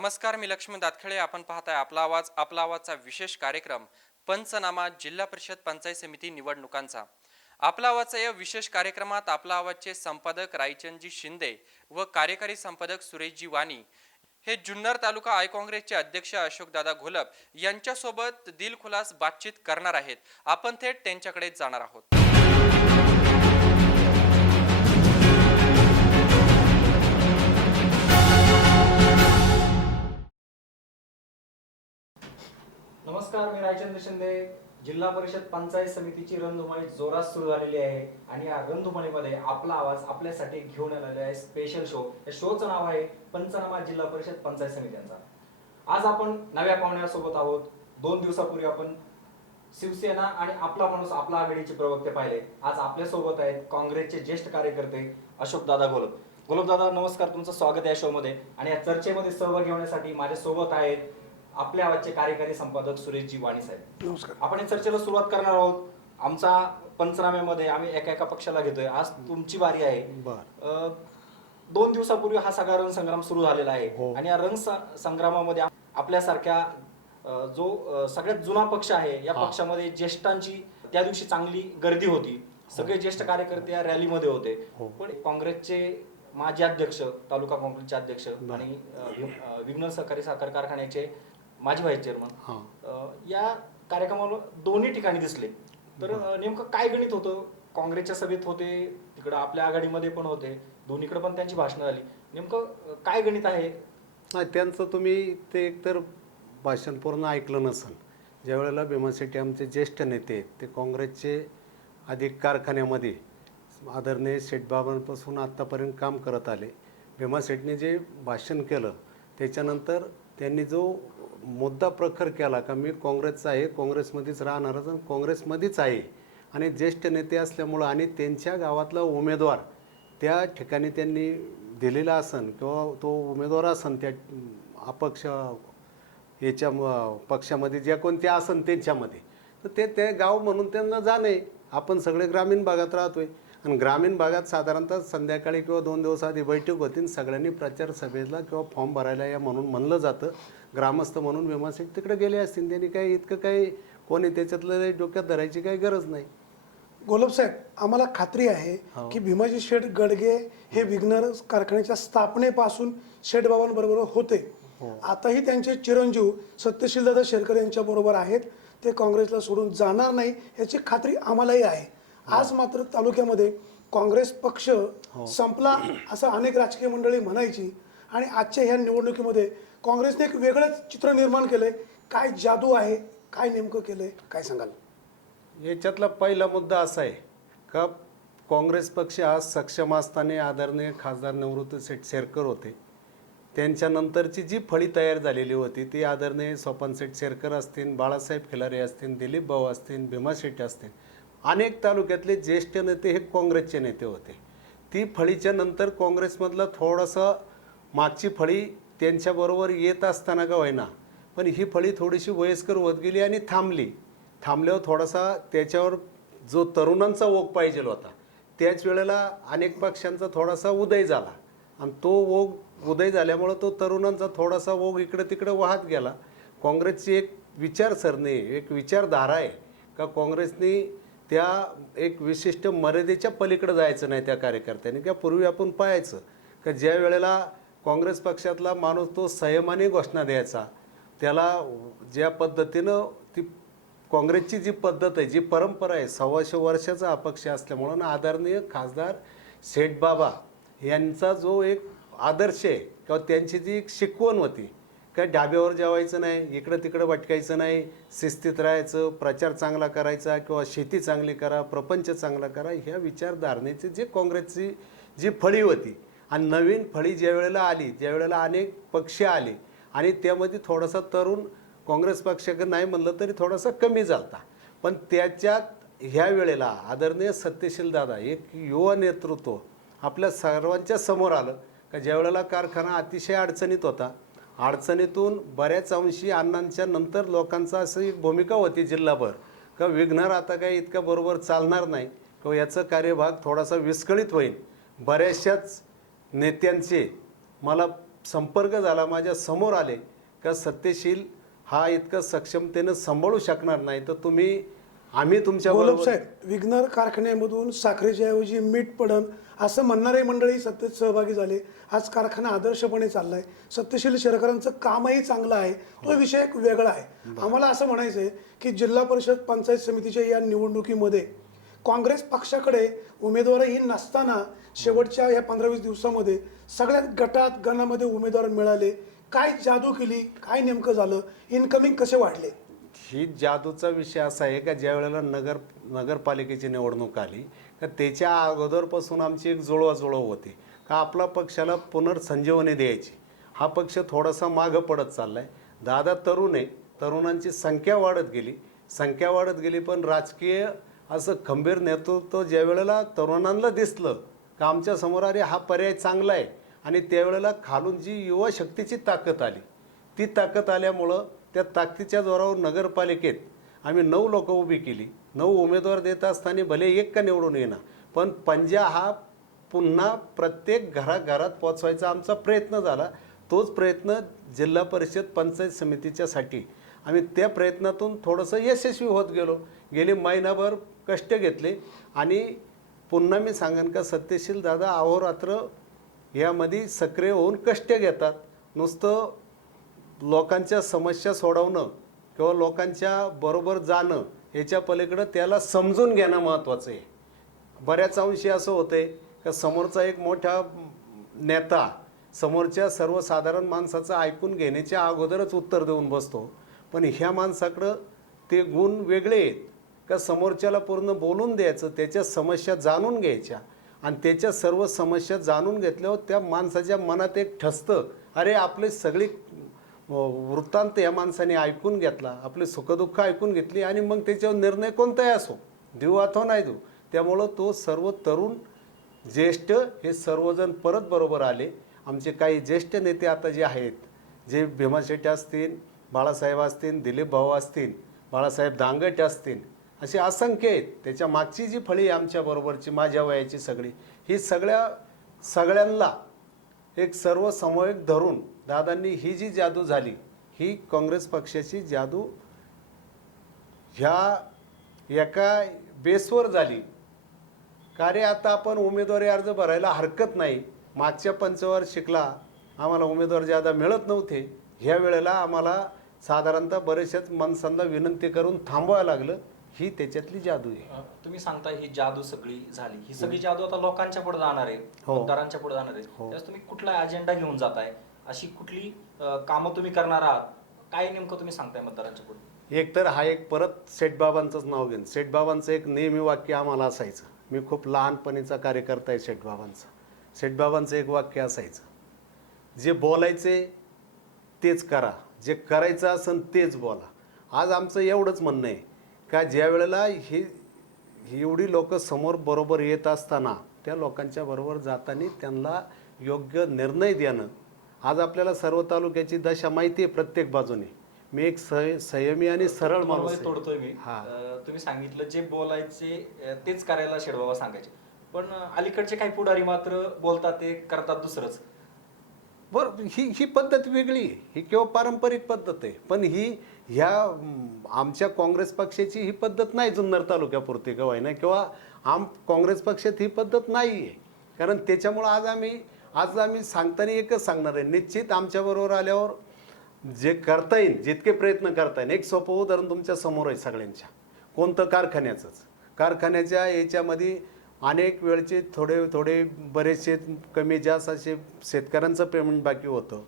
नमस्कार, मी लक्ष्मण दातखळे. आपण पाहताय आपला आवाजचा विशेष कार्यक्रम पंचनामा जिल्हा परिषद पंचायत समिती निवडणुकांचा. आपला आवाजचा या विशेष कार्यक्रमात आपला आवाजचे संपादक रायचंदजी शिंदे व कार्यकारी संपादक सुरेशजी वाणी हे जुन्नर तालुका आय काँग्रेसचे अध्यक्ष अशोकदादा घोलप यांच्यासोबत दिलखुलास बातचीत करणार आहेत. आपण थेट त्यांच्याकडे जाणार आहोत. नमस्कार, मी रायचंद शिंदे. जिल्हा परिषद पंचायत समितीची रणधुमाळी जोरात सुरू झालेली आहे आणि या रणधुमाळीमध्ये आपला आवाज आपल्यासाठी घेऊन आलेला आहे स्पेशल शो. या शोचं नाव आहे पंचनामा जिल्हा परिषद पंचायत समित्यांचा. आज आपण नव्या पाहुण्यासोबत आहोत. 2 दिवसापूर्वी आपण शिवसेना आणि आपला माणूस आपला आघाडीचे प्रवक्ते पाहिले. आज आपल्या सोबत आहेत काँग्रेसचे ज्येष्ठ कार्यकर्ते अशोकदादा घोलप. घोलपदादा, नमस्कार, तुमचं स्वागत आहे या शो मध्ये. आणि या चर्चेमध्ये सहभागी होण्यासाठी माझ्या सोबत आहेत आपल्या आवाजचे कार्यकारी संपादक सुरेशजी वाणी साहेब. नमस्कार. आपण या चर्चेला सुरुवात करणार आहोत. आमचा पंचनाम्यामध्ये आम्ही एका एका पक्षाला घेतोय. आज तुमची बारी आहे. 2 दिवसापूर्वी हा सगळा रणसंग्राम सुरू झालेला आहे आणि या रणसंग्रामामध्ये आपल्यासारख्या जो सगळ्यात जुना पक्ष आहे या पक्षामध्ये ज्येष्ठांची त्या दिवशी चांगली गर्दी होती. सगळे ज्येष्ठ कार्यकर्ते या रॅलीमध्ये होते. पण काँग्रेसचे माजी अध्यक्ष, तालुका काँग्रेसचे अध्यक्ष आणि विघ्नर सहकारी साखर कारखान्याचे माजी व्हाईस चेअरमन या कार्यक्रमाला दोन्ही ठिकाणी दिसले. तर नेमकं काय गणित होतं? काँग्रेसच्या सभेत होते, तिकडं आपल्या आघाडीमध्ये पण होते, दोन्हीकडे पण त्यांची भाषणं झाली. नेमकं काय गणित आहे? नाही, त्यांचं तुम्ही ते एकतर भाषण पूर्ण ऐकलं नसेल. ज्यावेळेला भीमा शेट्टी आमचे ज्येष्ठ नेते ते काँग्रेसचे अधिक कारखान्यामध्ये आदरणीय शेठबाबांपासून आत्तापर्यंत काम करत आले. भीमा शेट्टीने जे भाषण केलं त्याच्यानंतर त्यांनी जो मुद्दा प्रखर केला का मी काँग्रेसचा आहे, काँग्रेसमध्येच राहणारच आणि काँग्रेसमध्येच आहे आणि ज्येष्ठ नेते असल्यामुळं आणि त्यांच्या गावातला उमेदवार त्या ठिकाणी त्यांनी दिलेला असन किंवा तो उमेदवार असन त्या अपक्ष याच्या पक्षामध्ये ज्या कोणत्या असन त्यांच्यामध्ये, तर ते गाव म्हणून त्यांना जाणे. आपण सगळे ग्रामीण भागात राहतोय आणि ग्रामीण भागात साधारणतः संध्याकाळी किंवा 2 दिवस आधी बैठक होती. सगळ्यांनी प्रचार सभेला किंवा फॉर्म भरायला या म्हणून म्हणलं जातं. ग्रामस्थ म्हणून भीमा शेट्टी तिकडे गेले असतील. त्यांनी काही इतकं काही कोणी त्याच्यातलं डोक्यात धरायची काही गरज नाही. घोलप साहेब, आम्हाला खात्री आहे की भीमाजी शेठ गडगे हे विघ्नर कारखान्याच्या स्थापनेपासून शेठबाबांबरोबर होते. आताही त्यांचे चिरंजीव सत्यशीलदादा शेरकर यांच्या बरोबर आहेत. ते काँग्रेसला सोडून जाणार नाही याची खात्री आम्हालाही आहे. आज मात्र तालुक्यामध्ये काँग्रेस पक्ष संपला असं अनेक राजकीय मंडळी म्हणायची आणि आजच्या ह्या निवडणुकीमध्ये काँग्रेसने एक वेगळंच चित्र निर्माण केलंय. काय जादू आहे, काय नेमकं केलंय, काय सांगाल? याच्यातला पहिला मुद्दा असा आहे का काँग्रेस पक्ष आज सक्षम असताना आदरणीय खासदार निवृत्ती शेरकर होते. त्यांच्यानंतरची जी फळी तयार झालेली होती ती आदरणीय सोपान शेरकर असतील, बाळासाहेब खिलारे असतील, दिलीप भाऊ असतील, भीमा शेट्टी असतील, अनेक तालुक्यातले ज्येष्ठ नेते हे काँग्रेसचे नेते होते. ती फळीच्या नंतर काँग्रेसमधलं थोडंसं मागची फळी त्यांच्याबरोबर येत असताना का होईना पण ही फळी थोडीशी वयस्कर होत गेली आणि थांबल्यावर थोडासा त्याच्यावर जो तरुणांचा ओघ पाहिजे होता त्याच वेळेला अनेक पक्षांचा थोडासा उदय झाला आणि तो ओघ उदय झाल्यामुळं तो तरुणांचा थोडासा ओघ इकडं तिकडं वाहत गेला. काँग्रेसची एक विचारसरणी, एक विचारधारा आहे का काँग्रेसने त्या एक विशिष्ट मर्यादेच्या पलीकडे जायचं नाही त्या कार्यकर्त्यांनी. किंवा पूर्वी आपण पाहायचं का ज्या वेळेला काँग्रेस पक्षातला माणूस तो संयमाने घोषणा द्यायचा, त्याला ज्या पद्धतीनं ती काँग्रेसची जी पद्धत आहे, जी परंपरा आहे, 125 वर्षाचा अपक्ष असल्यामुळं आदरणीय खासदार शेठबाबा यांचा जो एक आदर्श आहे किंवा त्यांची जी एक शिकवण होती काय ढाब्यावर जेवायचं नाही, इकडं तिकडं भटकायचं नाही, शिस्तीत राहायचं, प्रचार चांगला करायचा किंवा शेती चांगली करा, प्रपंच चांगला करा, ह्या विचारधारणेची जे काँग्रेसची जी फळी होती आणि नवीन फळी ज्या वेळेला आली, ज्या वेळेला अनेक पक्ष आले आणि त्यामध्ये थोडासा तरुण काँग्रेस पक्षाकडे नाही म्हणलं तरी थोडासा कमी झालता. पण त्याच्यात ह्या वेळेला आदरणीय सत्यशीलदादा एक युवा नेतृत्व आपल्या सर्वांच्या समोर आलं का ज्या वेळेला कारखाना अतिशय अडचणीत होता, अडचणीतून बऱ्याच अंशी अण्णांच्या नंतर लोकांचा असं एक भूमिका होती जिल्हाभर का विघ्नर आता काही इतका बरोबर चालणार नाही किंवा याचा कार्यभाग थोडासा विस्कळीत होईल. बऱ्याचशाच नेत्यांचे मला संपर्क झाला, माझ्या समोर आले का सत्यशील हा इतकं सक्षमतेनं सांभाळू शकणार नाही, तर आम्ही तुमच्या गोलब बरोबर. साहेब, विघ्नर कारखान्यामधून साखरेच्या ऐवजी मीठ पडन असं म्हणणारे मंडळी सत्तेत सहभागी झाले. आज कारखाना आदर्शपणे चाललाय. सत्यशील शेरकरांचं कामही चांगलं आहे, तो विषय एक वेगळा आहे. आम्हाला असं म्हणायचं आहे की जिल्हा परिषद पंचायत समितीच्या या निवडणुकीमध्ये काँग्रेस पक्षाकडे उमेदवारही नसताना शेवटच्या या 15-20 दिवसामध्ये सगळ्यात गटात गणामध्ये उमेदवार मिळाले. काय जादू केली, काय नेमकं झालं, इनकमिंग कसे वाढले? ही जादूचा विषय असा आहे का ज्या वेळेला नगरपालिकेची निवडणूक आली का त्याच्या अगोदरपासून आमची एक जुळवाजुळव होती का आपला पक्षाला पुनर्संजीवनी द्यायची. हा पक्ष थोडासा मागं पडत चाललाय. दादा तरुण आहे, तरुणांची संख्या वाढत गेली, पण राजकीय असं खंबीर नेतृत्व ज्या वेळेला तरुणांना दिसलं का आमच्या समोर अरे हा पर्याय चांगला आहे, आणि त्यावेळेला खालून जी युवा शक्तीची ताकद आली, ती ताकद आल्यामुळं त्या ताकदीच्या जोरावर नगरपालिकेत आम्ही 9 लोक उभी केली. 9 उमेदवार देत असताना भले एक का निवडून येणार, पण पंजा हा पुन्हा प्रत्येक घराघरात पोचवायचा आमचा प्रयत्न झाला. तोच प्रयत्न जिल्हा परिषद पंचायत समितीच्यासाठी आम्ही त्या प्रयत्नातून थोडंसं यशस्वी होत गेलो. गेले महिनाभर कष्ट घेतले, आणि पुन्हा मी सांगेन का सत्यशील दादा अहोरात्र यामध्ये सक्रिय होऊन कष्ट घेतात. नुसतं लोकांच्या समस्या सोडवणं किंवा लोकांच्या बरोबर जाणं याच्या पलीकडं त्याला समजून घेणं महत्त्वाचं आहे. बऱ्याच अंशी असं होतंय का समोरचा एक मोठा नेता समोरच्या सर्वसाधारण माणसाचं ऐकून घेण्याच्या अगोदरच उत्तर देऊन बसतो, पण ह्या माणसाकडं ते गुण वेगळे आहेत का समोरच्याला पूर्ण बोलून द्यायचं, त्याच्या समस्या जाणून घ्यायच्या, आणि त्याच्या सर्व समस्या जाणून घेतल्यावर त्या माणसाच्या मनात एक ठसतं, अरे आपले सगळी वृत्तांत या माणसाने ऐकून घेतला, आपले सुखदुःख ऐकून घेतली, आणि मग त्याच्यावर निर्णय कोणताही असो, देऊ अथवा नाही देऊ. त्यामुळं तो सर्व तरुण ज्येष्ठ हे सर्वजण परत बरोबर आले. आमचे काही ज्येष्ठ नेते आता जे आहेत, जे भीमा शेट्टी असतील, बाळासाहेब असतील, दिलीप भाऊ असतील, बाळासाहेब दांगट असतील, असे असंख्य आहेत. त्याच्या मागची जी फळी आमच्या बरोबरची माझ्या वयाची सगळी, ही सगळ्यांना एक सर्व समवेत धरून दादांनी ही जी जादू झाली, ही काँग्रेस पक्षाची जादू ह्या एका बेसवर झाली. कार्य आता आपण उमेदवारी अर्ज भरायला हरकत नाही. मागच्या पंचवार्षिकला आम्हाला उमेदवार ज्यादा मिळत नव्हते, ह्या वेळेला आम्हाला साधारणतः बरेचशाच माणसांना विनंती करून थांबवायला लागलं. ही त्याच्यातली जादू आहे. तुम्ही सांगता ही जादू सगळी झाली, ही सगळी जादू आता लोकांच्या पुढे जाणार आहे, मतदारांच्या पुढे जाणार आहे. त्यावेळेस तुम्ही कुठला अजेंडा घेऊन जाताय, अशी कुठली कामं तुम्ही करणार आहात, काय नेमकं तुम्ही सांगताय मतदारांच्या पुढे? एक तर हा एक परत सेठबाबांचंच नाव घेईन. सेठबाबांचं एक नेहमी वाक्य आम्हाला असायचं, मी खूप लहानपणीचा कार्यकर्ता आहे सेठबाबांचा. सेठबाबांचं एक वाक्य असायचं, जे बोलायचे तेच करा, जे करायचं असेल तेच बोला. आज आमचं एवढंच म्हणणं आहे का ज्या वेळेला ही एवढी लोक समोर बरोबर येत असताना त्या लोकांच्या बरोबर जाताना त्यांना योग्य निर्णय देणं. आज आपल्याला सर्व तालुक्याची दशा माहिती आहे प्रत्येक बाजूने. मी एक संयमी आणि सरळ माणूस आहे. तोडतोय मी. तुम्ही सांगितलं जे बोलायचे तेच करायला शेडबाबा सांगायचे, पण अलीकडचे काही पुढारी मात्र बोलतात ते करतात दुसरंच. बरं, ही पद्धत वेगळी आहे, ही किंवा पारंपरिक पद्धत आहे, पण ह्या आमच्या काँग्रेस पक्षाची ही पद्धत नाही. जुन्नर तालुक्यापुरती गवाय नाही किंवा काँग्रेस पक्षात ही पद्धत नाही आहे. कारण त्याच्यामुळं आज आम्ही सांगताना एकच सांगणार आहे, निश्चित आमच्याबरोबर आल्यावर जे करता येईल, जितके प्रयत्न करता येईल. एक सोपं उदाहरण तुमच्या समोर आहे सगळ्यांच्या, कोणतं कारखान्याच्या याच्यामध्ये अनेक वेळचे थोडे बरेचसे कमी जास्त असे शेतकऱ्यांचं पेमेंट बाकी होतं,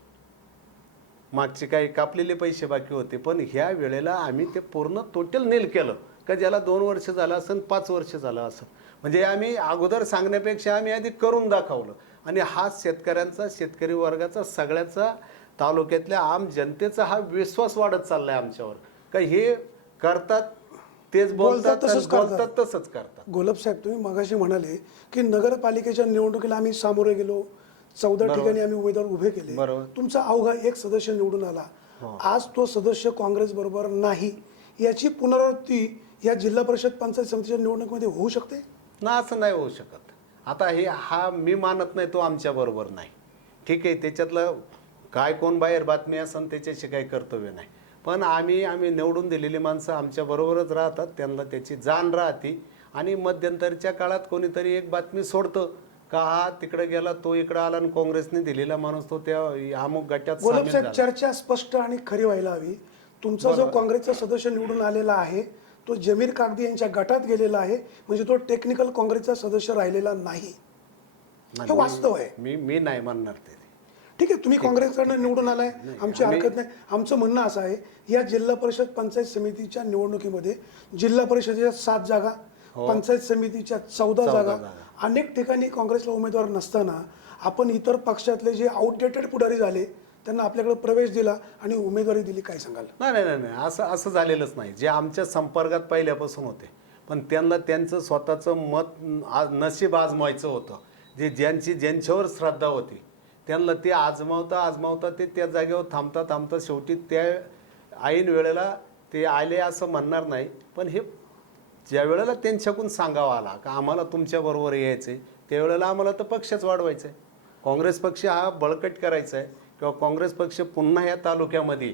मागचे काही कापलेले पैसे बाकी होते, पण ह्या वेळेला आम्ही ते पूर्ण टोटल नील केलं का ज्याला 2 वर्ष झालं असेल, 5 वर्ष झालं असेल. म्हणजे आम्ही अगोदर सांगण्यापेक्षा आम्ही आधी करून दाखवलं. आणि हा शेतकरी वर्गाचा सगळ्याचा तालुक्यातल्या आम जनतेचा हा विश्वास वाढत चाललाय आमच्यावर का हे करतात तेच बोलतात तसंच करतात. गोलब साहेब, तुम्ही मगाशी म्हणाले की नगरपालिकेच्या निवडणुकीला आम्ही सामोरे गेलो, 14 ठिकाणी आम्ही उमेदवार उभे केले, तुमचा अवघा एक सदस्य निवडून आला. आज तो सदस्य काँग्रेस बरोबर नाही, याची पुनरावृत्ती या जिल्हा परिषद पंचायत समितीच्या निवडणुकीमध्ये होऊ शकते ना? असं नाही होऊ शकत. आता हा मी मानत नाही तो आमच्या बरोबर नाही, ठीक आहे. त्याच्यातलं काय कोण बाहेर बातमी असन त्याच्याशी काही कर्तव्य नाही. पण आम्ही निवडून दिलेली माणसं आमच्या बरोबरच राहतात, त्यांना त्याची जाण राहते. आणि मध्यंतरच्या काळात कोणीतरी एक बातमी सोडतं का हा तिकडे गेला, तो इकडे आला आणि काँग्रेसने दिलेला माणूस तो त्या अमुक गटात सामील गोलपसाहेब, झाला. चर्चा स्पष्ट आणि खरी व्हायला हवी. तुमचा जो काँग्रेसचा सदस्य निवडून आलेला आहे तो जमीर कागदी यांच्या गटात गेलेला आहे, म्हणजे तो टेक्निकल काँग्रेसचा सदस्य राहिलेला नाही. हे वास्तव आहे. मी नाही म्हणणार ते. ठीक आहे, तुम्ही काँग्रेसकडनं निवडून आलाय, आमची हरकत नाही. आमचं म्हणणं असं आहे, या जिल्हा परिषद पंचायत समितीच्या निवडणुकीमध्ये जिल्हा परिषदेच्या 7 जागा, पंचायत समितीच्या 14 जागा, अनेक ठिकाणी काँग्रेसला उमेदवार नसताना आपण इतर पक्षातले जे आउटडेटेड पुढारी झाले त्यांना आपल्याकडे प्रवेश दिला आणि उमेदवारी दिली. काय सांगाल? नाही, असं झालेलंच नाही. जे आमच्या संपर्कात पहिल्यापासून होते, पण त्यांना त्यांचं स्वतःचं मत नशीब आजमायचं होतं. ज्यांच्यावर श्रद्धा होती त्यांना ते आजमावता ते त्या जागेवर थांबता शेवटी त्या ऐन वेळेला ते आले असं म्हणणार नाही. पण हे ज्या वेळेला त्यांच्याकडून सांगावा आला का आम्हाला तुमच्याबरोबर यायचं आहे, त्यावेळेला आम्हाला तर पक्षच वाढवायचा आहे, काँग्रेस पक्ष हा बळकट करायचा आहे किंवा काँग्रेस पक्ष पुन्हा या तालुक्यामध्ये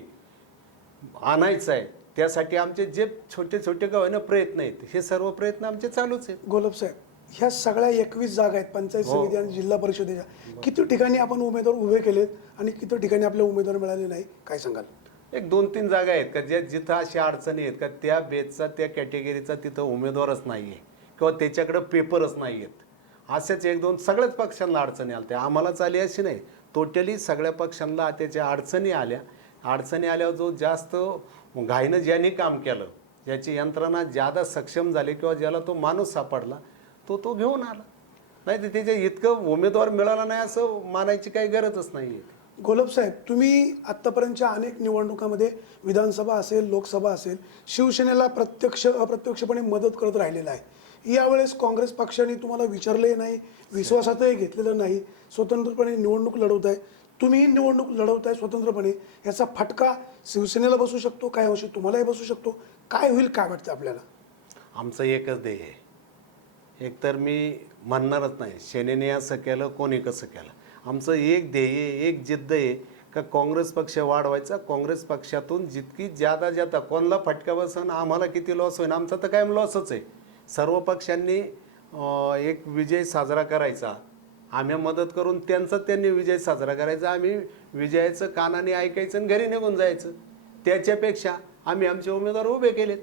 आणायचा आहे. त्यासाठी आमचे जे छोटे छोटे गावांना प्रयत्न आहेत, हे सर्व प्रयत्न आमचे चालूच आहेत. गोलपसाहेब, ह्या सगळ्या 21 जागा आहेत पंचायत समिती आणि जिल्हा परिषदेच्या, किती ठिकाणी आपण उमेदवार उभे केलेत आणि किती ठिकाणी आपल्याला उमेदवार मिळाले नाही? काय सांगाल? एक 2-3 जागा आहेत का जिथं अशा अडचणी आहेत का त्या बेसचा त्या कॅटेगरीचा तिथं उमेदवारच नाही आहे किंवा त्याच्याकडे पेपरच नाही आहेत. असेच 1-2 सगळ्याच पक्षांना अडचणी आल्या. आम्हालाच आली अशी नाही, टोटली सगळ्या पक्षांना त्याच्या अडचणी आल्या. अडचणी आल्यावर जो जास्त घाईनं ज्यांनी काम केलं, ज्याची यंत्रणा ज्यादा सक्षम झाली किंवा ज्याला तो माणूस सापडला तो घेऊन आला. नाही तर त्याच्या इतकं उमेदवार मिळाला नाही असं मानायची काही गरजच नाही आहे. गोलपसाहेब, तुम्ही आत्तापर्यंतच्या अनेक निवडणुकांमध्ये विधानसभा असेल, लोकसभा असेल, शिवसेनेला प्रत्यक्ष अप्रत्यक्षपणे मदत करत राहिलेला आहे. यावेळेस काँग्रेस पक्षाने तुम्हाला विचारले नाही, विश्वासातही घेतलेलं नाही, स्वतंत्रपणे निवडणूक लढवत आहे. तुम्ही निवडणूक लढवताय स्वतंत्रपणे, याचा फटका शिवसेनेला बसू शकतो, काय अंशी तुम्हालाही बसू शकतो. काय होईल, काय वाटतं आपल्याला? आमचं एकच ध्येय आहे. एकतर मी म्हणणारच नाही सेनेने असं केलं, कोणी कसं केलं. आमचं एक ध्येय, एक जिद्द आहे का काँग्रेस पक्ष वाढवायचा. काँग्रेस पक्षातून जितकी ज्यादा कोणाला फटका बसन, आम्हाला किती लॉस होईल, आमचा तर कायम लॉसच आहे. सर्व पक्षांनी एक विजय साजरा करायचा, आम्ही मदत करून त्यांनी विजय साजरा करायचा. आम्ही विजयाचं कानाने ऐकायचं आणि घरी निघून जायचं. त्याच्यापेक्षा आम्ही आमचे उमेदवार उभे केलेत,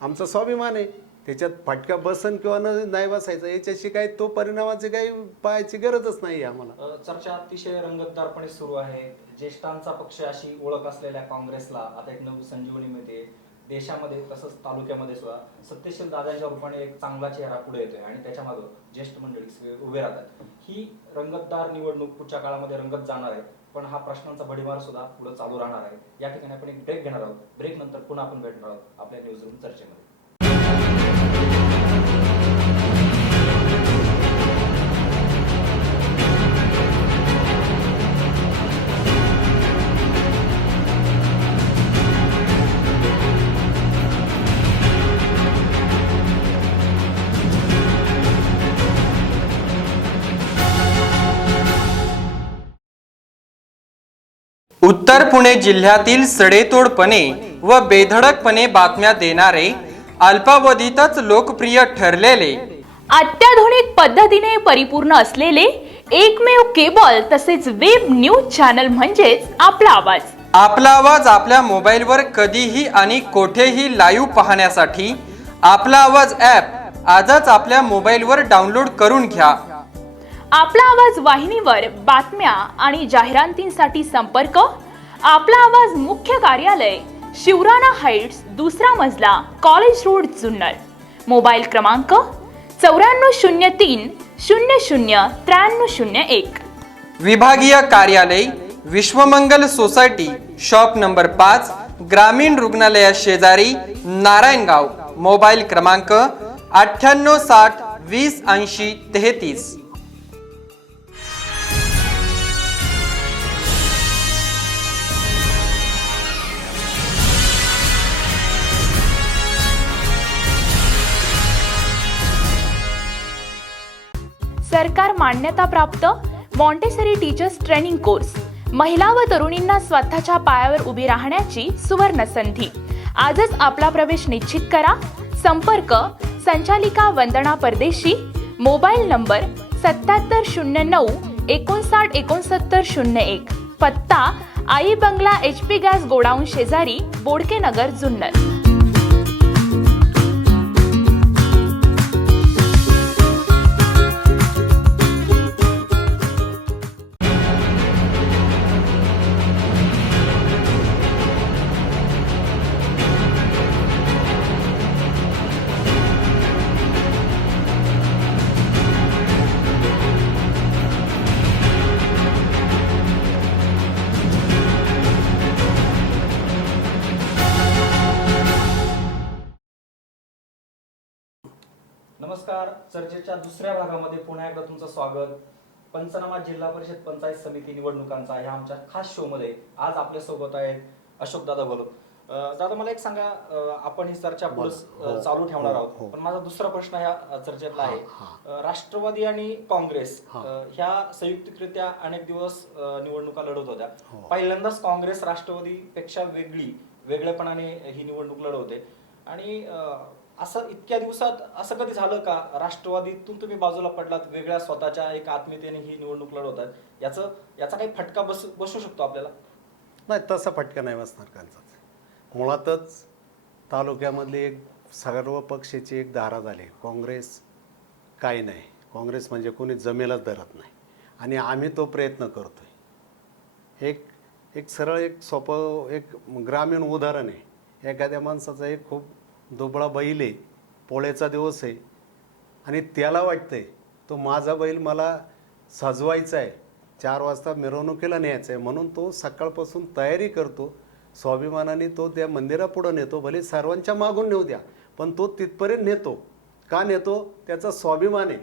आमचा स्वाभिमान आहे. त्याच्यात फटका बसन किंवा नाही बसायचा याच्याशी काही तो परिणामाची काही पाहायची गरजच नाही आम्हाला. चर्चा अतिशय रंगतदारपणे सुरू आहे. ज्येष्ठांचा पक्ष अशी ओळख असलेल्या काँग्रेसला आता एक नवी संजीवनी मिळते. देशामध्ये तसंच तालुक्यामध्ये सुद्धा सत्यशील दादांच्या रूपाने एक चांगला चेहरा पुढे येतोय आणि त्याच्या मागे ज्येष्ठ मंडळी सगळे उभे राहतात. ही रंगतदार निवडणूक पुढच्या काळामध्ये रंगत जाणार आहे, पण हा प्रश्नांचा भडीमार सुद्धा पुढे चालू राहणार आहे. या ठिकाणी आपण एक ब्रेक घेणार आहोत. ब्रेक नंतर पुन्हा आपण भेटणार आहोत आपल्या न्यूज रूम चर्चेमध्ये. उत्तर पुणे जिल्ह्यातील सडेतोडपणे व बेधडकपणे बातम्या देणारे, अल्पावधीतच लोकप्रिय ठरलेले, अत्याधुनिक पद्धतीने परिपूर्ण असलेले एकमेव केबल तसेच वेब न्यूज चॅनल म्हणजेच आपला आवाज. आपला आवाज आपल्या मोबाईलवर कधीही आणि कोठेही लाईव्ह पाहण्यासाठी आपला आवाज ॲप आजच आपल्या मोबाईलवर डाउनलोड करून घ्या. आपला आवाज वाहिनीवर बातम्या आणि जाहिरातींसाठी संपर्क आपला आवाज मुख्य कार्यालय, शिवराणा हाईट्स, 2रा मजला, कॉलेज रोड, जुन्नर. मोबाईल क्रमांक 9403 00 9301. विभागीय कार्यालय, विश्वमंगल सोसायटी, शॉप नंबर 5, ग्रामीण रुग्णालया शेजारी, नारायणगाव. मोबाईल क्रमांक 9860 20 80 33. सरकार मान्यताप्राप्त मॉन्टेसरी टीचर्स ट्रेनिंग कोर्स महिला व तरुणींना स्वतःच्या पायावर उभी राहण्याची सुवर्ण संधी. आजच आपला प्रवेश निश्चित करा. संपर्क संचालिका वंदना परदेशी. Mobile number 7709 59 69 01. पत्ता आई बंगला HP गॅस गोडाऊन शेजारी, बोडके नगर, जुन्नर. नमस्कार. चर्चेच्या दुसऱ्या भागामध्ये पुन्हा एकदा तुमचं स्वागत. पंचनामा जिल्हा परिषद पंचायत समिती निवडणुकांचा ह्या आमच्या खास शो मध्ये आज आपल्या सोबत आहेत अशोक दादा घोलप. दादा, मला एक सांगा, आपण ही चर्चा पुढे चालू ठेवणार आहोत, पण माझा दुसरा प्रश्न ह्या चर्चेतला आहे. राष्ट्रवादी आणि काँग्रेस ह्या संयुक्तरित्या अनेक दिवस निवडणुका लढवत होत्या. पहिल्यांदाच काँग्रेस राष्ट्रवादी पेक्षा वेगळेपणाने ही निवडणूक लढवते. आणि असं इतक्या दिवसात असं कधी झालं का राष्ट्रवादीतून तुम्ही बाजूला पडलात, वेगळ्या स्वतःच्या एक आत्मीयतेने ही निवडणूक लढवतात? याचा काही फटका बसू शकतो आपल्याला? नाही, तसा फटका नाही बसणार त्यांचा. मुळातच तालुक्यामधली एक सर्व पक्षाची एक धारा झाली. काँग्रेस काही नाही, काँग्रेस म्हणजे कोणी जमेलाच धरत नाही. आणि आम्ही तो प्रयत्न करतोय. एक सरळ एक सोपं एक ग्रामीण उदाहरण आहे. एखाद्या माणसाचा एक खूप दुबळा बैल आहे, पोळ्याचा दिवस आहे, आणि त्याला वाटतंय तो माझा बैल मला सजवायचा आहे, 4 वाजता मिरवणुकीला न्यायचं आहे, म्हणून तो सकाळपासून तयारी करतो. स्वाभिमानाने तो त्या मंदिरापुढं नेतो. भले सर्वांच्या मागून नेऊ द्या, पण तो तिथपर्यंत नेतो. का नेतो? त्याचा स्वाभिमान आहे.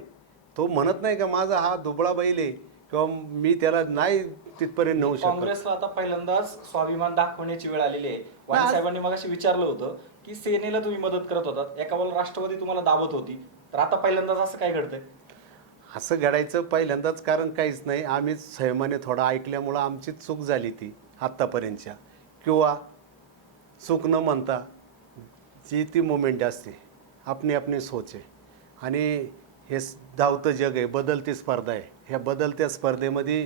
तो म्हणत नाही का माझा हा दुबळा बैल आहे किंवा मी त्याला नाही तिथपर्यंत नेऊ शकतो. काँग्रेसला आता पहिल्यांदाच स्वाभिमान दाखवण्याची वेळ आलेली आहे. वाणी साहेबांनी मगाशी विचारलं होतं की सेनेला तुम्ही मदत करत होतात, एका वेळेला राष्ट्रवादी तुम्हाला दाबत होती, तर आता पहिल्यांदाच असं काय घडतंय? असं घडायचं पहिल्यांदाच कारण काहीच नाही. आम्ही संयमाने थोडं ऐकल्यामुळं आमची चूक झाली ती आत्तापर्यंतच्या, किंवा चूक न म्हणता जी ती मुमेंट असते, आपली सोच आहे. आणि हे धावतं जग आहे, बदलती स्पर्धा आहे. ह्या बदलत्या स्पर्धेमध्ये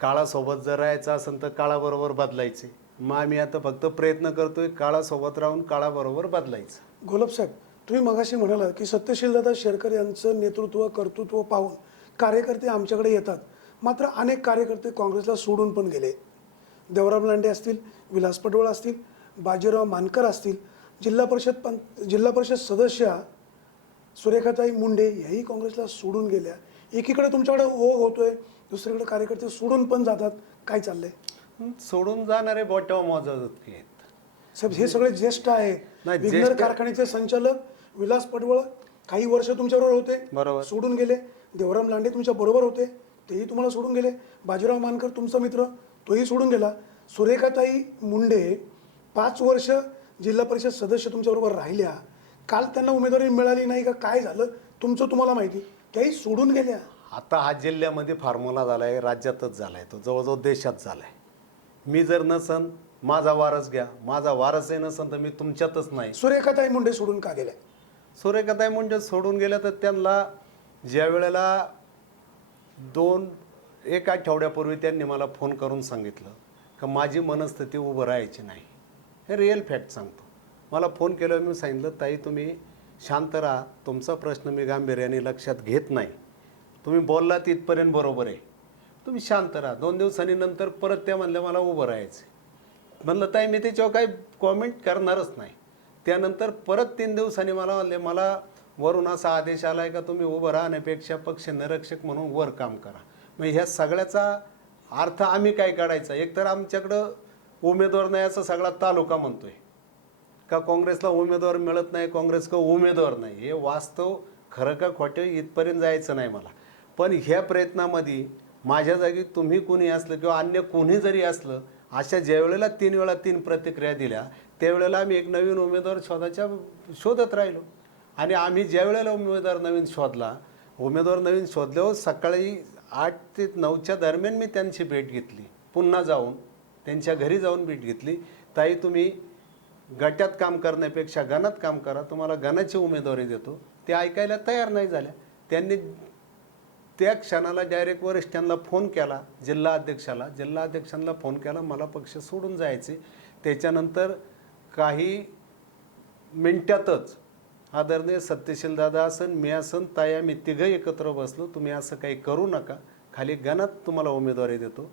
काळासोबत जर राहायचं असेल तर काळाबरोबर बदलायचे. मग आम्ही आता फक्त प्रयत्न करतोय काळासोबत राहून काळाबरोबर बदलायचं. घोलप साहेब, तुम्ही मगाशी म्हणालात की सत्यशीलदादा शेरकर यांचं नेतृत्व कर्तृत्व पाहून कार्यकर्ते आमच्याकडे येतात. मात्र अनेक कार्यकर्ते काँग्रेसला सोडून पण गेले. देवराम लांडे असतील, विलास पटवळ असतील, बाजीराव मानकर असतील, जिल्हा परिषद सदस्य सुरेखाताई मुंडे याही काँग्रेसला सोडून गेल्या. एकीकडे तुमच्याकडे ओघ होतोय, दुसरीकडे कार्यकर्ते सोडून पण जातात. काय चाललंय? सोडून जाणारे बोटावर मोजत आहेत. साहेब, हे सगळे ज्येष्ठ आहेत. नाही, विघ्नर ज्येष्ठ- कारखान्याचे संचालक विलास पटवळ काही वर्ष तुमच्याबरोबर होते, बरोबर. सोडून गेले. देवराम लांडे तुमच्या बरोबर होते, तेही तुम्हाला सोडून गेले. बाजीराव मानकर तुमचा मित्र, तोही सोडून गेला. सुरेखाताई मुंडे 5 वर्ष जिल्हा परिषद सदस्य तुमच्याबरोबर राहिल्या. काल त्यांना उमेदवारी मिळाली नाही का, काय झालं तुमचं तुम्हाला माहिती, त्याही सोडून गेल्या. आता हा जिल्ह्यामध्ये फॉर्म्युला झाला आहे, राज्यातच झाला आहे, तो जवळजवळ देशात झाला आहे. मी जर नसन, माझा वारस घ्या, माझा वारसही नसन तर मी तुमच्यातच नाही. सुरेखाताई मुंडे सोडून का गेल्या? सुरेखाताई मुंडे सोडून गेल्या तर त्यांना ज्या वेळेला 1 आठवड्यापूर्वी त्यांनी मला फोन करून सांगितलं का माझी मनस्थिती उभं राहायची नाही. हे रिअल फॅक्ट सांगतो. मला फोन केल्यावर मी सांगितलं, ताई तुम्ही शांत राहा, तुमचा प्रश्न मी गांभीर्याने लक्षात घेत नाही, तुम्ही बोलला तिथपर्यंत बरोबर आहे, तुम्ही शांत राहा. 2 दिवसांनी नंतर परत त्या म्हणल्या मला उभं राहायचं. म्हणलं ताई मी त्याच्यावर काही कॉमेंट करणारच नाही. त्यानंतर परत 3 दिवसांनी मला म्हणले मला वरून असा आदेश आला आहे का तुम्ही उभं राहण्यापेक्षा पक्ष निरीक्षक म्हणून वर काम करा. मग ह्या सगळ्याचा अर्थ आम्ही काय काढायचा? एकतर आमच्याकडं उमेदवार नाही असं सगळा तालुका म्हणतोय का काँग्रेसला उमेदवार मिळत नाही, काँग्रेसला उमेदवार नाही. हे वास्तव खरं का खोटं इथपर्यंत जायचं नाही मला. पण ह्या प्रयत्नामध्ये माझ्या जागी तुम्ही कोणी असलं किंवा अन्य कोणी जरी असलं, अशा ज्या वेळेला 3 वेळा 3 प्रतिक्रिया दिल्या त्यावेळेला आम्ही एक नवीन उमेदवार शोधत राहिलो. आणि आम्ही ज्या वेळेला उमेदवार नवीन शोधल्यावर सकाळी 8 ते 9च्या दरम्यान मी त्यांची भेट घेतली. पुन्हा जाऊन त्यांच्या घरी जाऊन भेट घेतली. ताई, तुम्ही गटात काम करण्यापेक्षा गणात काम करा, तुम्हाला गणाची उमेदवारी देतो. ते ऐकायला तयार नाही झाल्या. त्यांनी त्या क्षणाला डायरेक्ट वरिष्ठांना फोन केला, जिल्हा अध्यक्षांना फोन केला, मला पक्ष सोडून जायचे. त्याच्यानंतर काही मिनिटातच आदरणीय सत्यशील दादा असन, मी असन, ताई, आम्ही तिघं एकत्र बसलो. तुम्ही असं काही करू नका, खाली गणात तुम्हाला उमेदवारी देतो.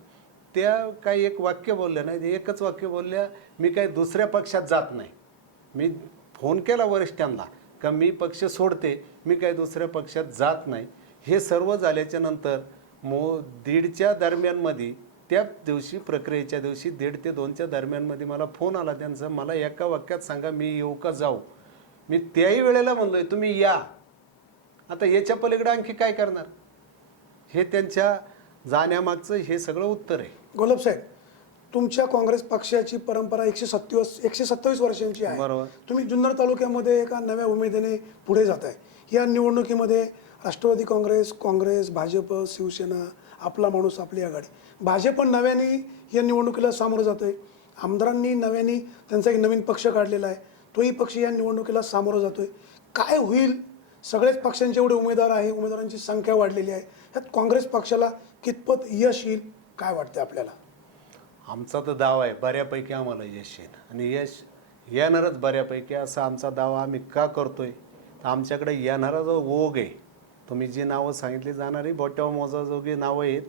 त्या काही एक वाक्य बोलल्या नाही, एकच वाक्य बोलल्या, मी काही दुसऱ्या पक्षात जात नाही. मी फोन केला वरिष्ठांना का मी पक्ष सोडते, मी काही दुसऱ्या पक्षात जात नाही. हे सर्व झाल्याच्या नंतर 1:30च्या दरम्यानमध्ये, त्या दिवशी प्रक्रियेच्या दिवशी 1:30 ते 2च्या दरम्यानमध्ये मला फोन आला त्यांचा. मला एका वाक्यात सांगा, मी येऊ का जाऊ? मी त्याही वेळेला म्हणलोय तुम्ही या. आता याच्या पलीकडे आणखी काय करणार? हे त्यांच्या जाण्यामागचं हे सगळं उत्तर आहे. गोलब साहेब, तुमच्या काँग्रेस पक्षाची परंपरा 127 वर्षांची आहे. बरोबर. तुम्ही जुन्नर तालुक्यामध्ये एका नव्या उमेदीने पुढे जात आहे. या निवडणुकीमध्ये राष्ट्रवादी काँग्रेस, भाजप, शिवसेना, आपला माणूस, आपली आघाडी. भाजप पण नव्याने या निवडणुकीला सामोरं जात आहे. आमदारांनी नव्याने त्यांचा एक नवीन पक्ष काढलेला आहे, तोही पक्ष या निवडणुकीला सामोरं जातोय. काय होईल? सगळ्याच पक्षांचे एवढे उमेदवार आहे, उमेदवारांची संख्या वाढलेली आहे. यात काँग्रेस पक्षाला कितपत यश येईल, काय वाटतं आपल्याला? आमचा तर दावा आहे बऱ्यापैकी आम्हाला यश येईल, आणि यश येणारच बऱ्यापैकी, असा आमचा दावा आम्ही का करतोय? तर आमच्याकडे येणारा जो ओघ आहे, तुम्ही जी नावं सांगितली जाणारी बोट्यावर मोजाजोगी नावं आहेत,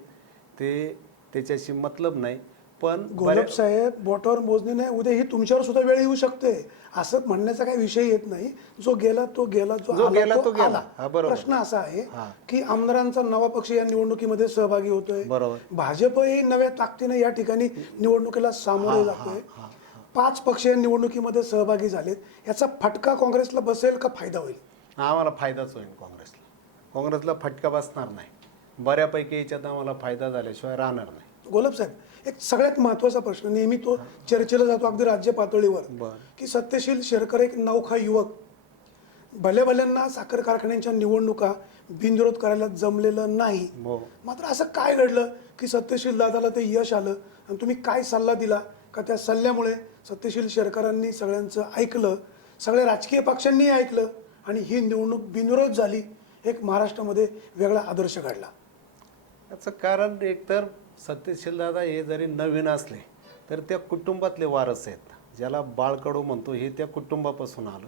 त्याच्याशी मतलब नाही. पण गोलब साहेब, बोटावर मोजणी नाही, उद्या ही तुमच्यावर सुद्धा वेळ येऊ शकते. असं म्हणण्याचा काही विषय येत नाही. जो गेला तो गेला, जो गेला तो गेला. हा, बरोबर. प्रश्न असा आहे की आमदारांचा नवा पक्ष या निवडणुकीमध्ये सहभागी होतोय. बरोबर. भाजपही नव्या ताकदीने या ठिकाणी निवडणुकीला सामोरे जातोय. 5 पक्ष या निवडणुकीमध्ये सहभागी झालेत. याचा फटका काँग्रेसला बसेल का फायदा होईल? आम्हाला फायदाच होईल. काँग्रेसला फटका बसणार नाही. बऱ्यापैकी याच्यात आम्हाला फायदा झाल्याशिवाय राहणार नाही. गोलब साहेब, एक सगळ्यात महत्त्वाचा प्रश्न, नेहमी तो चर्चेला जातो अगदी राज्य पातळीवर, की सत्यशील शेरकर एक नौखा युवक, भल्याभल्यांना साखर कारखान्यांच्या निवडणुका बिनविरोध करायला जमलेलं नाही. मात्र असं काय घडलं की सत्यशील दादाला ते यश आलं, आणि तुम्ही काय सल्ला दिला का त्या सल्ल्यामुळे सत्यशील शेरकरांनी सगळ्यांचं ऐकलं, सगळ्या राजकीय पक्षांनीही ऐकलं, आणि ही निवडणूक बिनविरोध झाली, एक महाराष्ट्रामध्ये वेगळा आदर्श घडला? याचं कारण एकतर सत्यशील दादा हे जरी नवीन असले तर त्या कुटुंबातले वारस आहेत. ज्याला बाळकडू म्हणतो, हे त्या कुटुंबापासून आलं.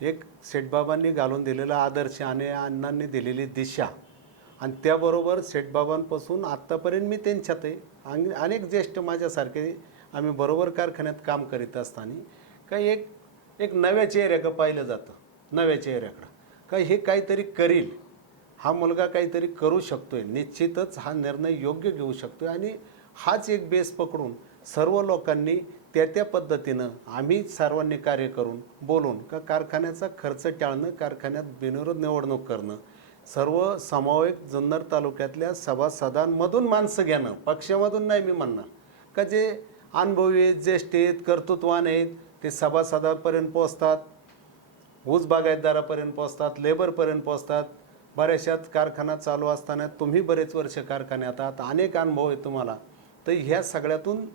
एक शेठबाबांनी घालून दिलेला आदर्श आणि अण्णांनी दिलेली दिशा, आणि त्याबरोबर शेठबाबांपासून आत्तापर्यंत मी त्यांच्यात आहे. अनेक ज्येष्ठ माझ्यासारखे आम्ही बरोबर कारखान्यात काम करीत असताना काही एक नव्या चेहऱ्याकडं पाहिलं जातं, नव्या चेहऱ्याकडं का हे काहीतरी करील, हा मुलगा काहीतरी करू शकतोय, निश्चितच हा निर्णय योग्य घेऊ शकतोय. आणि हाच एक बेस पकडून सर्व लोकांनी त्या पद्धतीनं आम्ही सर्वांनी कार्य करून बोलून का कारखान्याचा खर्च टाळणं, कारखान्यात बिनविरोध निवडणूक करणं, सर्व समावेक जुन्नर तालुक्यातल्या सभासदांमधून माणसं घेणं, पक्षामधून नाही मी म्हणणार, का जे अनुभवी आहेत, ज्येष्ठ आहेत, कर्तृत्वान आहेत, ते सभासदापर्यंत पोचतात, ऊस बागायतदारापर्यंत पोचतात, लेबरपर्यंत पोचतात. बऱ्याचशाच कारखाना चालू असताना तुम्ही बरेच वर्ष कारखान्यात आहात, अनेक अनुभव आहे तुम्हाला. तर ह्या सगळ्यातून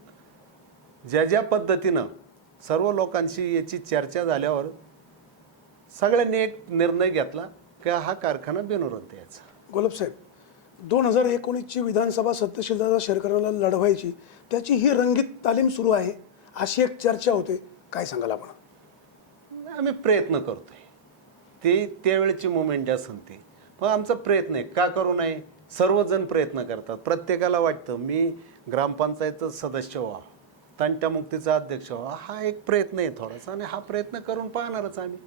ज्या पद्धतीनं सर्व लोकांशी याची चर्चा झाल्यावर सगळ्यांनी एक निर्णय घेतला की हा कारखाना बिनविरोध द्यायचा. गोलब साहेब, 2019ची विधानसभा सत्यशीलदादा शेरकरांना लढवायची, त्याची ही रंगीत तालीम सुरू आहे अशी एक चर्चा होते. काय सांगाल आपण? आम्ही प्रयत्न करतोय, ते त्यावेळेची मुवमेंट असेल ती, पण आमचा प्रयत्न आहे, का करू नये? सर्वजण प्रयत्न करतात. प्रत्येकाला वाटतं मी ग्रामपंचायतचं सदस्य व्हावं, तंटामुक्तीचा अध्यक्ष व्हावा, हा एक प्रयत्न आहे थोडासा, आणि हा प्रयत्न करून पाहणारच आम्ही.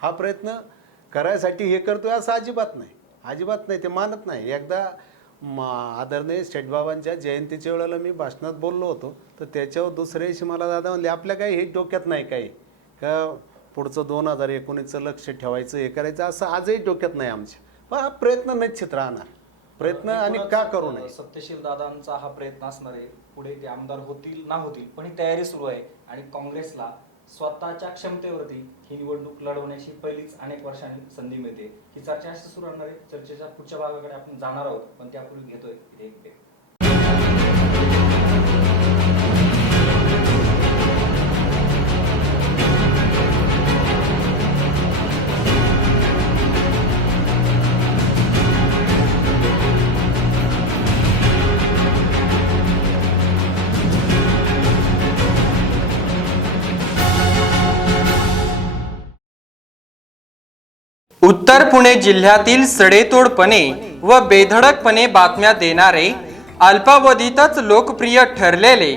हा प्रयत्न करायसाठी हे करतोय असं अजिबात नाही, ते मानत नाही. एकदा आदरणीय शेठबाबांच्या जयंतीच्या वेळेला मी भाषणात बोललो होतो, तर त्याच्यावर दुसऱ्या दिवशी मला दादा म्हणले आपल्या काही हे डोक्यात नाही काही का पुढचं 2019चं लक्ष ठेवायचं, हे करायचं, असं आजही डोक्यात नाही आमच्या. पण हा प्रयत्न निश्चित राहणार, प्रयत्न, आणि का करू नये? सत्यशील दादांचा हा प्रयत्न असणार आहे. पुढे ते आमदार होतील ना होतील, पण ही तयारी सुरू आहे, आणि काँग्रेसला स्वतःच्या क्षमतेवरती ही निवडणूक लढवण्याची पहिलीच अनेक वर्षांनी संधी मिळते. ही चर्चा अशी सुरू राहणार आहे. चर्चेच्या पुढच्या भागाकडे आपण जाणार आहोत, पण त्यापूर्वी घेतोय एक उत्तर पुणे जिल्ह्यातील सडेतोडपणे व बेधडकपणे बातम्या देणारे, अल्पावधीतच लोकप्रिय ठरलेले,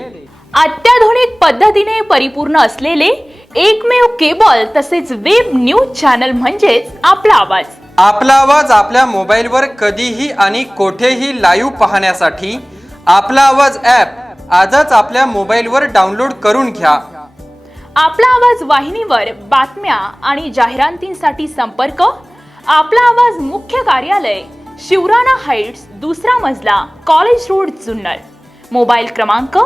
अत्याधुनिक पद्धतीने परिपूर्ण असलेले एकमेव केबल तसेच वेब न्यूज चॅनल म्हणजेच आपला आवाज. आपला आवाज आपल्या मोबाईलवर कधीही आणि कोठेही लाईव्ह पाहण्यासाठी आपला आवाज ॲप आजच आपल्या मोबाईलवर डाउनलोड करून घ्या. आपला आवाज वाहिनीवर बातम्या आणि जाहिरातींसाठी संपर्क आपला आवाज मुख्य कार्यालय, शिवराणा हाईट्स, 2रा मजला, कॉलेज रोड, जुन्नर. मोबाईल क्रमांक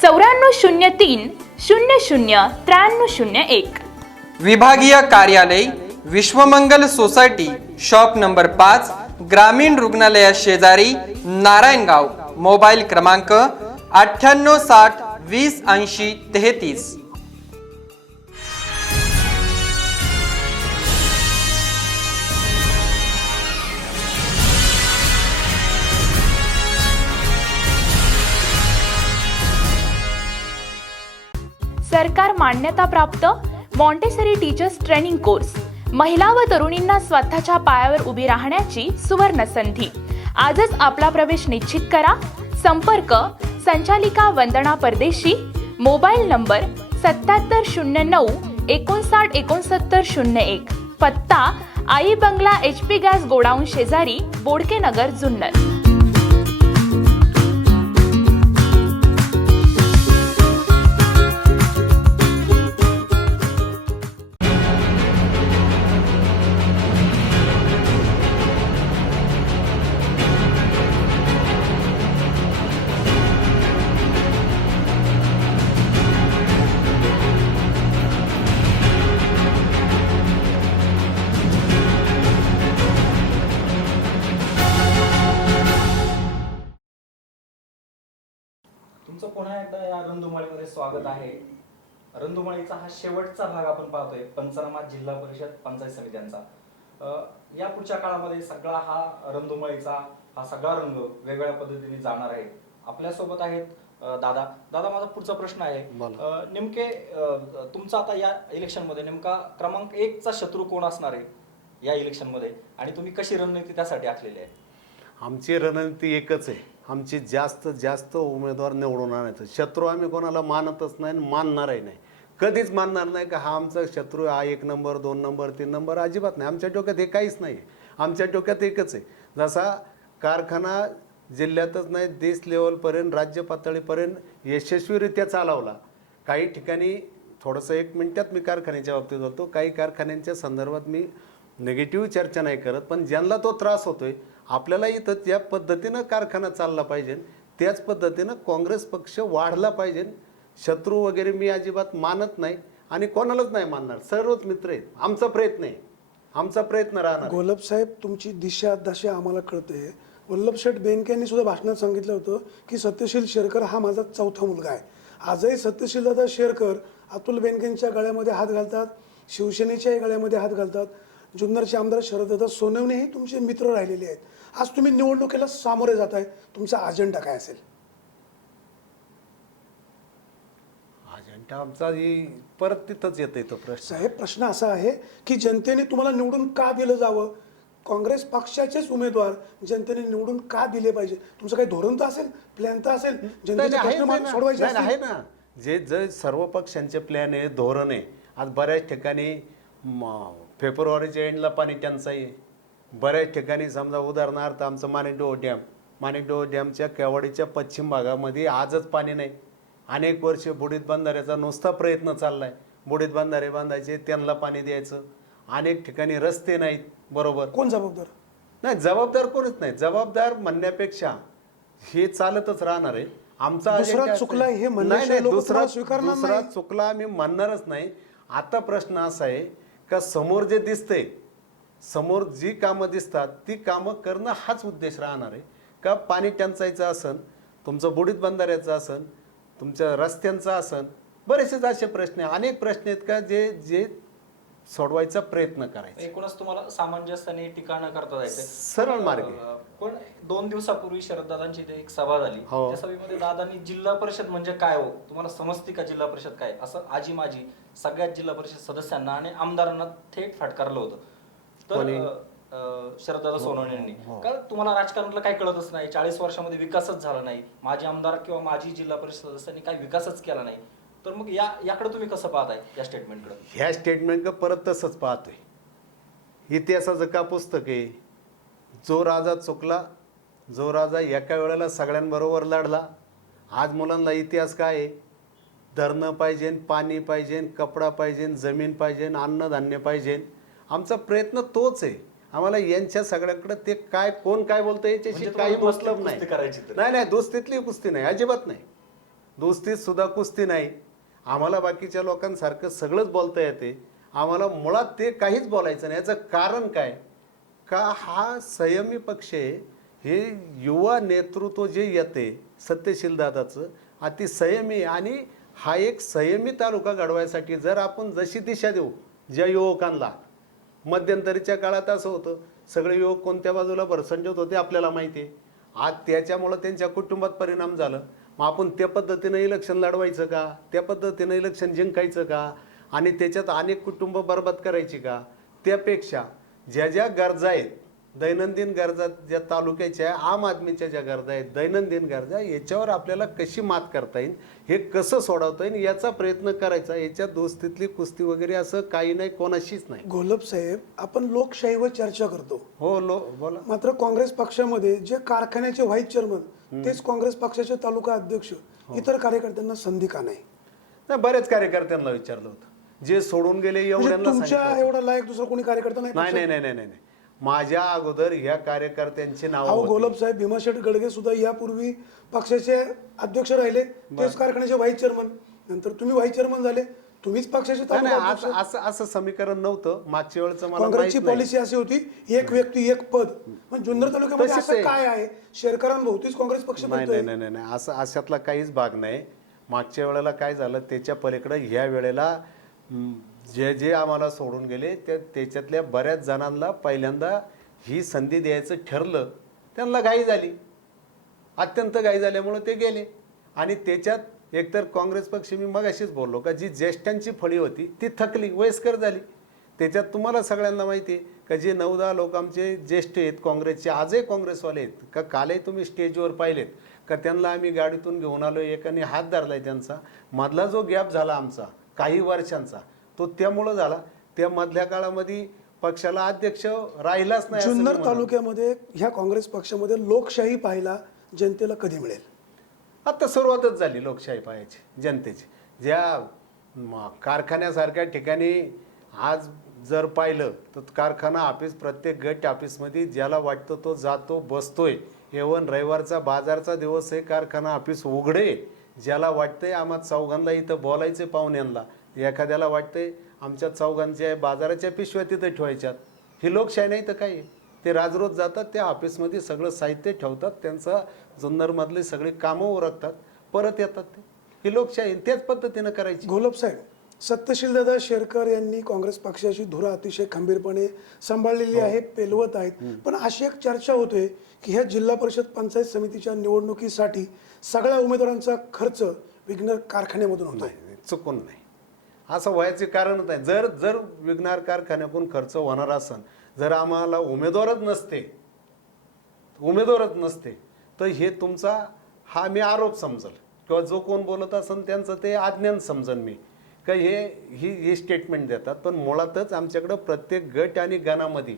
9403 00 9301. विभागीय कार्यालय, विश्वमंगल सोसायटी, शॉप नंबर 5, ग्रामीण रुग्णालया शेजारी, नारायणगाव. मोबाईल क्रमांक 9860 20 80 33. सरकार मान्यताप्राप्त मॉन्टेसरी टीचर्स ट्रेनिंग कोर्स, महिला व तरुणींना स्वतःच्या पायावर उभी राहण्याची सुवर्ण संधी. आजच आपला प्रवेश निश्चित करा. संपर्क संचालिका वंदना परदेशी. Mobile number 7709 59 69 01. पत्ता आई बंगला, HP गॅस गोडाऊन शेजारी, बोडके नगर, जुन्नर. तुमचं पुन्हा एकदा या रंधुमाळीमध्ये स्वागत आहे. रंधुमाळीचा हा शेवटचा भाग आपण पाहतोय, पंचनामा जिल्हा परिषद पंचायत समित्यांचा. या पुढच्या काळामध्ये सगळा हा रंधुमाळीचा हा सगळा रंग वेगवेगळ्या पद्धतीने जाणार आहे. आपल्यासोबत आहेत दादा. दादा, माझा पुढचा प्रश्न आहे, नेमके तुमचा आता या इलेक्शन मध्ये नेमका क्रमांक 1 चा शत्रू कोण असणार आहे या इलेक्शन मध्ये, आणि तुम्ही कशी रणनीती त्यासाठी आखलेली आहे? आमची रणनीती एकच आहे, आमची जास्तीत जास्त उमेदवार निवडून आणायचं. शत्रू आम्ही कोणाला मानतच नाही, मानणारही नाही, कधीच मानणार नाही का हा आमचा शत्रू, हा 1 नंबर 2 नंबर 3 नंबर, अजिबात नाही. आमच्या डोक्यात हे काहीच नाही. आमच्या डोक्यात एकच आहे, जसा कारखाना जिल्ह्यातच नाही देश लेवलपर्यंत, राज्य पातळीपर्यंत यशस्वीरित्या चालवला. काही ठिकाणी थोडंसं 1 मिनिटात मी कारखान्याच्या बाबतीत बोलतो, काही कारखान्यांच्या संदर्भात मी निगेटिव्ह चर्चा नाही करत, पण ज्यांना तो त्रास होतोय आपल्याला इथं त्या पद्धतीनं कारखाना चालला पाहिजे, त्याच पद्धतीनं काँग्रेस पक्ष वाढला पाहिजे. शत्रू वगैरे मी अजिबात मानत नाही आणि कोणालाच नाही मानणार. सर्वच मित्र आहेत. आमचा प्रयत्न आहे, आमचा प्रयत्न राहणार. गोलब साहेब, तुमची दिशा दशा आम्हाला कळते. वल्लभशेठ बेनकेंनी सुद्धा भाषणात सांगितलं होतं की सत्यशील शेरकर हा माझा 4था मुलगा आहे. आजही सत्यशील दादा शेरकर अतुल बेनकेंच्या गळ्यामध्ये हात घालतात, शिवसेनेच्याही गळ्यामध्ये हात घालतात. जुन्नरचे आमदार शरददादा सोनवणेही तुमचे मित्र राहिलेले आहेत. आज तुम्ही निवडणुकीला सामोरे जाताय, तुमचा अजेंडा काय असेल? अजेंडा आमचा परत तिथंच येतं तो प्रश्न. साहेब, प्रश्न असा आहे की जनतेने तुम्हाला निवडून का दिलं जावं? काँग्रेस पक्षाचेच उमेदवार जनतेने निवडून का दिले पाहिजे? तुमचं काही धोरण तर असेल, प्लॅन तर असेल, जनतेचे प्रश्न सोडवायचे आहे ना. जे सर्व पक्षांचे प्लॅन आहे, धोरण आहे. आज बऱ्याच ठिकाणी फेब्रुवारीच्या एंडला पाणी टंचाई आहे. बऱ्याच ठिकाणी समजा उदाहरणार्थ आमचं माणिकडोह डॅमच्या केवाडीच्या पश्चिम भागामध्ये आजच पाणी नाही. अनेक वर्षे बुडीत बंधाऱ्याचा नुसता प्रयत्न चाललाय, बुडीत बंधारे बांधायचे, त्यांना पाणी द्यायचं. अनेक ठिकाणी रस्ते नाहीत बरोबर. कोण जबाबदार? नाही, जबाबदार कोणच नाही. जबाबदार म्हणण्यापेक्षा हे चालतच राहणार आहे. आमचा दुसरा चुकला हे म्हणण्याशिवाय लोकं तुम्हाला स्वीकारणार दुसरा नाही. चुकला आम्ही म्हणणारच नाही. आता प्रश्न असा आहे का समोर जे दिसतंय, समोर जी कामं दिसतात ती कामं करणं हाच उद्देश राहणार आहे. का पाणी टंचाईचं असन, तुमचं बुडीत बंधाऱ्याचं असन, तुमच्या रस्त्यांचा असन, बरेचसे असे प्रश्न आहे, अनेक प्रश्न आहेत का जे जे सोडवायचा प्रयत्न करायचा. एकूणच तुम्हाला सामंजस्याने टीका न करता जायचं सरळ मार्ग. पण 2 दिवसापूर्वी शरददादांची इथे एक सभा झाली. हो. त्या सभेमध्ये दादांनी जिल्हा परिषद म्हणजे काय हो, तुम्हाला समजते का जिल्हा परिषद काय, असं आजी माझी सगळ्याच जिल्हा परिषद सदस्यांना आणि आमदारांना थेट फटकारलं होतं. कोणी? शरददादा सोनवणे यांनी. कारण तुम्हाला राजकारणातलं काही कळतच नाही, 40 वर्षामध्ये विकासच झाला नाही, माजी आमदार किंवा माजी जिल्हा परिषद सदस्यांनी काही विकासच केला नाही, तर मग याकडे तुम्ही कसं पाहताय या स्टेटमेंटकडे? ह्या स्टेटमेंट परत तसंच पाहतोय. इतिहासाचं का पुस्तक आहे? जो राजा चुकला, जो राजा एका वेळेला सगळ्यांबरोबर लढला. आज मुलांना इतिहास काय आहे? धरणं पाहिजे, पाणी पाहिजे, कपडा पाहिजे, जमीन पाहिजे, अन्नधान्य पाहिजे. आमचा प्रयत्न तोच आहे. आम्हाला यांच्या सगळ्याकडे ते काय कोण काय बोलतं याच्याशी म्हणजे काही तुम्हाला मतलब कुस्ती नाही. करायची तर? नाही नाही, दोस्तीतली कुस्ती नाही, अजिबात नाही. दोस्तीत सुद्धा कुस्ती नाही. आम्हाला बाकीच्या लोकांसारखं सगळंच बोलता येते. आम्हाला मुळात ते काहीच बोलायचं नाही. याचं कारण काय? का हा संयमी पक्ष आहे. हे युवा नेतृत्व जे येते सत्यशील दादाचं अति संयमी, आणि हा एक संयमी तालुका घडवायसाठी जर आपण जशी दिशा देऊ ज्या युवकांना, मध्यंतरीच्या काळात असं होतं सगळे युवक कोणत्या बाजूला भरसंजत होते आपल्याला माहिती आहे. आज त्याच्यामुळं त्यांच्या कुटुंबात परिणाम झालं. मग आपण त्या पद्धतीनं इलेक्शन लढवायचं का? त्या पद्धतीनं इलेक्शन जिंकायचं का? आणि त्याच्यात अनेक कुटुंब बरबाद करायची का? त्यापेक्षा ज्या ज्या गरजा आहेत, दैनंदिन गरजा ज्या तालुक्याच्या आम आदमीच्या ज्या गरजा आहेत, दैनंदिन गरजा, याच्यावर आपल्याला कशी मात करता येईल, हे कसं सोडवता येईल याचा प्रयत्न करायचा. याच्यात दोस्तीतली कुस्ती वगैरे असं काही नाही, कोणाशीच नाही. घोलप साहेब, आपण लोकशाहीवर चर्चा करतो, हो बोला. मात्र काँग्रेस पक्षामध्ये जे कारखान्याचे व्हाईस चेअरमन तेच काँग्रेस पक्षाचे तालुका अध्यक्ष, इतर कार्यकर्त्यांना संधी का नाही? नाही, बऱ्याच कार्यकर्त्यांना विचारलं होतं. जे सोडून गेले म्हणजे एवढ्यांना तुमच्या सांगितलं. एवढा लायक दुसरा कोणी कार्यकर्ता नाही नाही पक्षात? नाही नाही नाही नाही. माझ्या अगोदर ह्या कार्यकर्त्यांची अहो नाव घोलप साहेब, भीमाशेठ गडगे सुद्धा यापूर्वी पक्षाचे अध्यक्ष राहिले, तेच कारखान्याचे व्हाईस चेअरमन. नंतर तुम्ही व्हाईस चेअरमन झाले, तुम्हीच पक्षाचे तालुका अध्यक्ष. असं असं समीकरण नव्हतं मागच्या वेळेचं. मला काँग्रेसची माहित नाही. पॉलिसी अशी होती, एक व्यक्ती एक पद. पण जुन्नर तालुक्यामध्ये तशीच असं आहे. काय आहे? शेरकरांभोवतीच काँग्रेस पक्ष नाही बोलतोय. नाही नाही नाही, असं अशातला काहीच भाग नाही. मागच्या वेळेला काय झालं त्याच्या पलीकडे ह्या वेळेला जे जे आम्हाला सोडून गेले त्याच्यातल्या बऱ्याच जणांना पहिल्यांदा ही संधी द्यायचं ठरलं. त्यांना घाई झाली, अत्यंत घाई झाल्यामुळे ते गेले. आणि त्याच्यात एकतर काँग्रेस पक्ष, मी मगाशीच बोललो का, जी ज्येष्ठांची फळी होती ती थकली, वयस्कर झाली. त्याच्यात तुम्हाला सगळ्यांना माहिती आहे का, जे 9-10 लोक आमचे ज्येष्ठ आहेत काँग्रेसचे, आजही काँग्रेसवाले आहेत का, कालही तुम्ही स्टेजवर पाहिलेत का, त्यांना आम्ही गाडीतून घेऊन आलो, एकाने हात धरलाय त्यांचा. मधला जो गॅप झाला आमचा काही वर्षांचा, तो त्यामुळं झाला. त्या मधल्या काळामध्ये पक्षाला अध्यक्ष राहिलाच नाही. असं मी जुन्नर म्हणतो. तालुक्यामध्ये ह्या काँग्रेस पक्षामध्ये लोकशाही पाहायला जनतेला कधी मिळेल? आता सुरुवातच झाली लोकशाही पाहायची जनतेची. ज्या कारखान्यासारख्या ठिकाणी आज जर पाहिलं तर कारखाना ऑफिस, प्रत्येक गट ऑफिसमध्ये ज्याला वाटतं तो जातो, बसतोय. एवन रविवारचा बाजारचा दिवस आहे, कारखाना ऑफिस उघडे. ज्याला वाटतंय आम्हा चौघांना इथं बोलायचं पाहुण्यांना, एखाद्याला वाटतंय आमच्या चौघांच्या बाजाराच्या पिशव्या तिथं ठेवायच्यात, ही लोकशाही नाही तर काय? ते राजरोज जातात त्या ऑफिसमध्ये, सगळं साहित्य ठेवतात, त्यांचं जुन्नरमधली सगळी कामं उरकतात, परत येतात. ते ही लोकशाही त्याच पद्धतीनं करायची. घोलप साहेब, सत्यशीलदादा शेरकर यांनी काँग्रेस पक्षाची धुरा अतिशय खंबीरपणे सांभाळलेली आहे, पेलवत आहेत. पण अशी एक चर्चा होते की ह्या जिल्हा परिषद पंचायत समितीच्या निवडणुकीसाठी सगळ्या उमेदवारांचा खर्च विघ्नर कारखान्यामधून होतो. नाही, चुकून नाही, असं व्हायचे कारणच नाही. जर विघ्नर कारखान्यातून खर्च होणार असेल, जर आम्हाला उमेदवारच नसते तर हे तुमचा हा मी आरोप समजल, किंवा जो कोण बोलत असेल त्यांचं ते अज्ञान समजन मी का ही स्टेटमेंट देतात. पण मुळातच आमच्याकडं प्रत्येक गट आणि गणामध्ये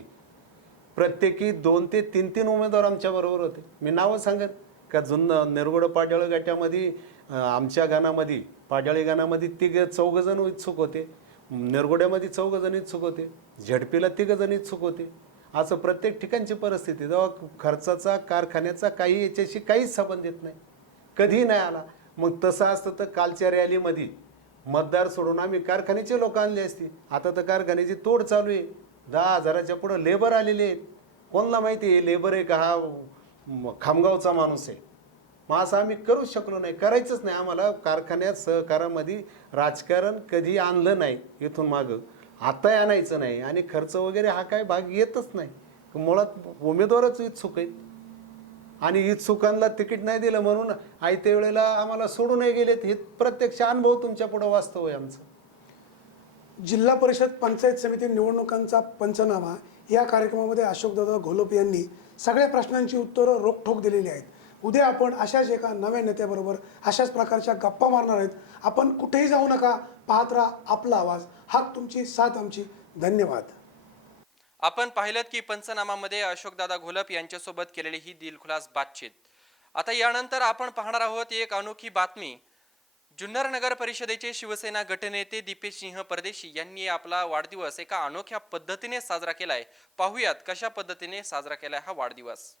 प्रत्येकी 2 ते 3 उमेदवार आमच्याबरोबर होते. मी नावं सांगत का, निरगुड पाडळ गटामध्ये आमच्या गाणामध्ये, पाडळी गाणामध्ये 4 जण इच्छुक होते, निरगुड्यामध्ये 4 जण इच्छुक होते, झडपीला 3 जण इच्छुक होते. असं प्रत्येक ठिकाणची परिस्थिती. जेव्हा खर्चाचा, कारखान्याचा काही याच्याशी काहीच संबंधित नाही, कधीही नाही आला. मग तसं असतं तर कालच्या रॅलीमध्ये मतदार सोडून आम्ही कारखान्याचे लोक आणले असते. आता तर कारखान्याची तोड चालू आहे. 10,000च्या पुढं लेबर आलेले आहेत. कोणाला माहिती आहे लेबर आहे का हा खामगावचा माणूस आहे? मग असं आम्ही करूच शकलो नाही, करायचंच नाही. आम्हाला कारखान्यात सहकारामध्ये राजकारण कधी आणलं नाही इथून मागं, आताही आणायचं नाही. आणि खर्च वगैरे हा काय भाग येतच नाही. मुळात उमेदवारच इच्छुक आहेत, आणि इच्छुकांना तिकीट नाही दिलं म्हणून आयत्या वेळेला आम्हाला सोडून नाही गेलेत. हे प्रत्यक्ष अनुभव तुमच्या पुढं वास्तव आहे आमचं. जिल्हा परिषद पंचायत समिती निवडणुकांचा पंचनामा या कार्यक्रमामध्ये अशोकदादा घोलप यांनी सगळ्या प्रश्नांची उत्तरं रोखठोक दिलेली आहेत. उद्या आपण अशाच एका नव्या नेत्याबरोबर अशाच प्रकारच्या गप्पा मारणार आहेत. आपण कुठेही जाऊ नका, पाहत राहा आपला आवाज. हाक तुमची, साथ आमची. धन्यवाद. आपण पाहिलं की पंचनामामध्ये अशोकदादा घोलप यांच्यासोबत केलेली ही दिलखुलास बातचीत. आता यानंतर आपण पाहणार आहोत एक अनोखी बातमी. जुन्नर नगर परिषदेचे शिवसेना गटनेते दीपेश सिंह परदेशी यांनी आपला वाढदिवस एका अनोख्या पद्धतीने साजरा केलाय. पाहुयात कशा पद्धतीने साजरा केलाय हा वाढदिवस.